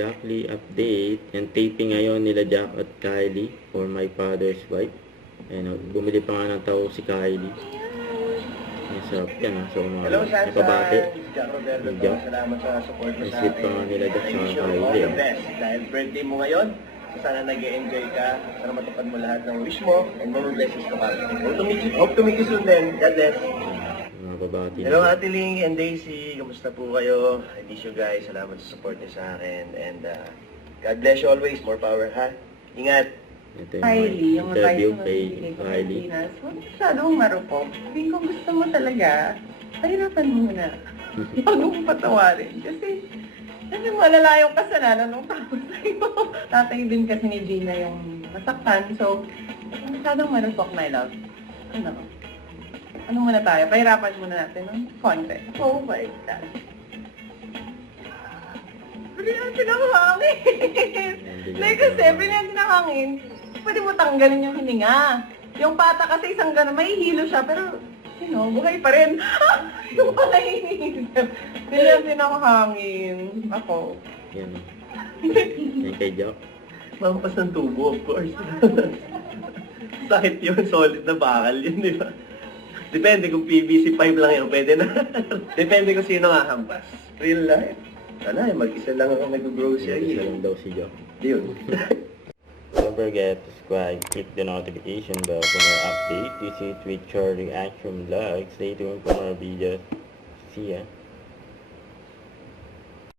Jack Lee update. And taping ngayon nila Jack at Kylie for My Father's Wife. Ayun, bumili pa nga ng tao si Kylie. Ang sarap yan. So, Hello, mga ipabati. Jack Roberto. Jack. Salamat sa support mo sa Sweet akin. pa nga nila Jack I sa wish you all Kylie. the best. Dahil birthday mo ngayon, so sana nag-enjoy ka. Sana matupad mo lahat ng wish mo. And more blessings to come. Hope to meet you soon then. God bless. Mga babati. Hello, Ate Ling and Daisy. Kamusta po kayo? I miss you guys. Salamat sa support niyo sa akin. And God bless you always. More power, ha? Ingat. Ito Kylie, yung interview title kay ng bibig ko Kylie. Pilipinas, huwag masyadong marupok. Sabi ko, gusto mo talaga, pahirapan mo muna. Huwag mong patawarin. Kasi, malala yung kasalanan nung tapos sa'yo. Tatay din kasi ni Gina yung masaktan. So, masyadong marupok, my love. Ano muna tayo? Pahirapan muna natin ng konti. Oh my God. Brilliant pinakahangin. Hindi kasi, brilliant pinakahangin. Pwede mo tanggalin yung hininga. Yung pata kasi isang gano'n, may hilo siya, pero, buhay pa rin. Yung pala hinihisip. Brilliant pinakahangin. Ako. Yan. Yan kay Jack. Mampas ng tubo, of course. Sakit yun, solid na bakal yun, di ba? Depende kung PVC pipe lang yun, pwede na. Depende kung sino nga hampas. Real life. Sana, mag-isa lang ako nag-grocery. Isa lang daw si Jack. Yun. Don't forget to subscribe, click the notification bell for more updates. This is Twitch reaction vlog. Stay tuned for more videos. See ya.